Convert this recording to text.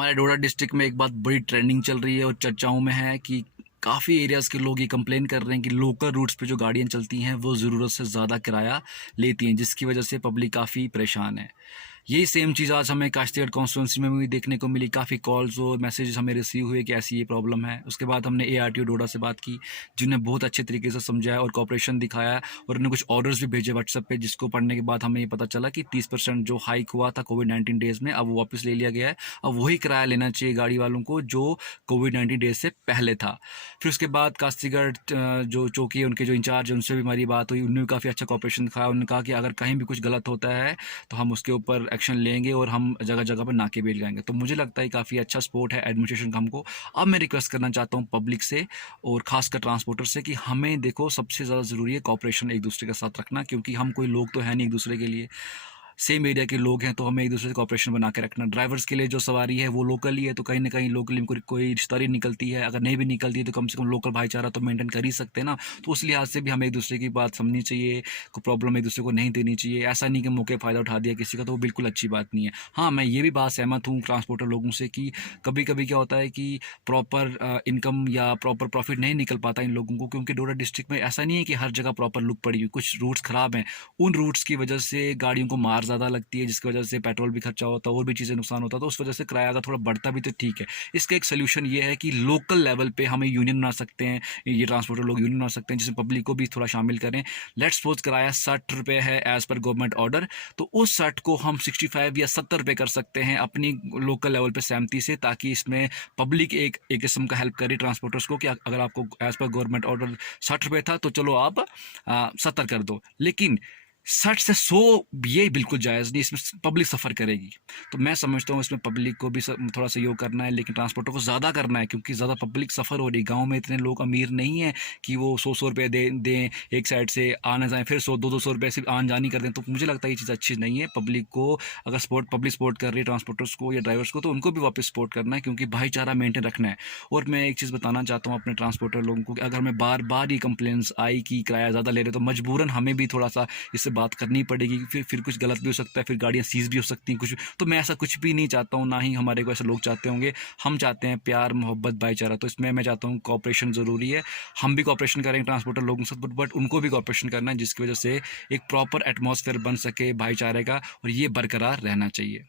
हमारे डोडा डिस्ट्रिक्ट में एक बात बड़ी ट्रेंडिंग चल रही है और चर्चाओं में है कि काफ़ी एरियाज़ के लोग ये कंप्लेन कर रहे हैं कि लोकल रूट्स पे जो गाड़ियाँ चलती हैं वो ज़रूरत से ज़्यादा किराया लेती हैं, जिसकी वजह से पब्लिक काफ़ी परेशान है। यही सेम चीज़ आज हमें काश्तगढ़ कॉन्स्टिट्यूंसी में भी देखने को मिली। काफ़ी कॉल्स और मैसेजेस हमें रिसीव हुए कि ऐसी ये प्रॉब्लम है। उसके बाद हमने एआरटीओ डोडा से बात की, जिन्हें बहुत अच्छे तरीके से समझाया और कोऑपरेशन दिखाया और उन्होंने कुछ ऑर्डर्स भी भेजे व्हाट्सएप पे, जिसको पढ़ने के बाद हमें ये पता चला कि 30% जो हाइक हुआ था कोविड-19 डेज़ में, अब वो वापस ले लिया गया है। अब वही किराया लेना चाहिए गाड़ी वालों को जो कोविड-19 डेज़ से पहले था। फिर उसके बाद काश्तगढ़ जो चौकी है, उनके जो इंचार्ज हैं, उनसे भी हमारी बात हुई। उन्होंने भी काफ़ी अच्छा कोऑपरेशन दिखाया। उन्होंने कहा कि अगर कहीं भी कुछ गलत होता है तो हम उसके ऊपर एक्शन लेंगे और हम जगह जगह पर नाके भी लगाएंगे। तो मुझे लगता है काफ़ी अच्छा सपोर्ट है एडमिनिस्ट्रेशन का हमको। अब मैं रिक्वेस्ट करना चाहता हूँ पब्लिक से और खासकर ट्रांसपोर्टर से कि हमें देखो सबसे ज़्यादा ज़रूरी है कॉपरेशन एक दूसरे के साथ रखना, क्योंकि हम कोई लोग तो है नहीं एक दूसरे के लिए, सेम एरिया के लोग हैं, तो हमें एक दूसरे से कॉपरेशन बना के रखना। ड्राइवर्स के लिए जो सवारी है वो लोकल ही है, तो कहीं ना कहीं लोकली कोई रिश्तेदारी निकलती है, अगर नहीं भी निकलती है तो कम से कम लोकल भाईचारा तो मेंटेन कर ही सकते हैं ना। तो उस लिहाज से भी हमें एक दूसरे की बात समझनी चाहिए, कोई प्रॉब्लम एक दूसरे को नहीं देनी चाहिए। ऐसा नहीं कि मौके फ़ायदा उठा दिया किसी का, तो वो बिल्कुल अच्छी बात नहीं है। हाँ, मैं ये भी बात सहमत हूँ ट्रांसपोर्टर लोगों से कि कभी कभी क्या होता है कि प्रॉपर इनकम या प्रॉपर प्रॉफिट नहीं निकल पाता इन लोगों को, क्योंकि डोडा डिस्ट्रिक्ट में ऐसा नहीं है कि हर जगह प्रॉपर लुक पड़ी हुई, कुछ रूट्स ख़राब हैं। उन रूट्स की वजह से गाड़ियों को मार ज़्यादा लगती है, जिसकी वजह से पेट्रोल भी खर्चा होता है और भी चीज़ें नुकसान होता है, तो उस वजह से किराया अगर थोड़ा बढ़ता भी तो ठीक है। इसका एक सोल्यूशन ये है कि लोकल लेवल पे हमें यूनियन बना सकते हैं, ये ट्रांसपोर्टर लोग यूनियन बना सकते हैं जिसमें पब्लिक को भी थोड़ा शामिल करें। लेट्स सपोज किराया 60 रुपये है एज़ पर गवर्नमेंट ऑर्डर, तो उस 60 को हम 65 या 70 रुपये कर सकते हैं अपनी लोकल लेवल पर सहमति से, ताकि इसमें पब्लिक एक एक किस्म का हेल्प करे ट्रांसपोर्टर्स को कि अगर आपको एज़ पर गवर्नमेंट ऑर्डर 60 रुपये था तो चलो आप 70 कर दो। लेकिन 60 से 100 ये बिल्कुल जायज़ नहीं, इसमें पब्लिक सफ़र करेगी। तो मैं समझता हूँ इसमें पब्लिक को भी थोड़ा सहयोग करना है, लेकिन ट्रांसपोर्टर को ज़्यादा करना है, क्योंकि ज़्यादा पब्लिक सफ़र हो रही है। गाँव में इतने लोग अमीर नहीं हैं कि वो 100-100 रुपये दें एक साइड से आना जाएँ, फिर 100-200 रुपये से आन जानी कर दें। तो मुझे लगता है ये चीज़ अच्छी नहीं है। पब्लिक को अगर पब्लिक सपोर्ट कर रही है ट्रांसपोर्टर्स को या ड्राइवर्स को, तो उनको भी वापस सपोर्ट करना है, क्योंकि भाईचारा मेंटेन रखना है। और मैं एक चीज़ बताना चाहता हूँ अपने ट्रांसपोर्टर लोगों को कि अगर हमें बार बार ये कंप्लेंट्स आई कि किराया ज़्यादा ले रहे, तो मजबूरन हमें भी थोड़ा सा इससे बात करनी पड़ेगी। फिर कुछ गलत भी हो सकता है, फिर गाड़ियाँ सीज भी हो सकती हैं कुछ। तो मैं ऐसा कुछ भी नहीं चाहता हूँ, ना ही हमारे को ऐसे लोग चाहते होंगे। हम चाहते हैं प्यार, मोहब्बत, भाईचारा। तो इसमें मैं चाहता हूँ कोऑपरेशन ज़रूरी है। हम भी कोऑपरेशन करेंगे ट्रांसपोर्टर लोगों के साथ, बट उनको भी कोऑपरेशन करना है, जिसकी वजह से एक प्रॉपर एटमॉस्फेयर बन सके भाईचारे का, और ये बरकरार रहना चाहिए।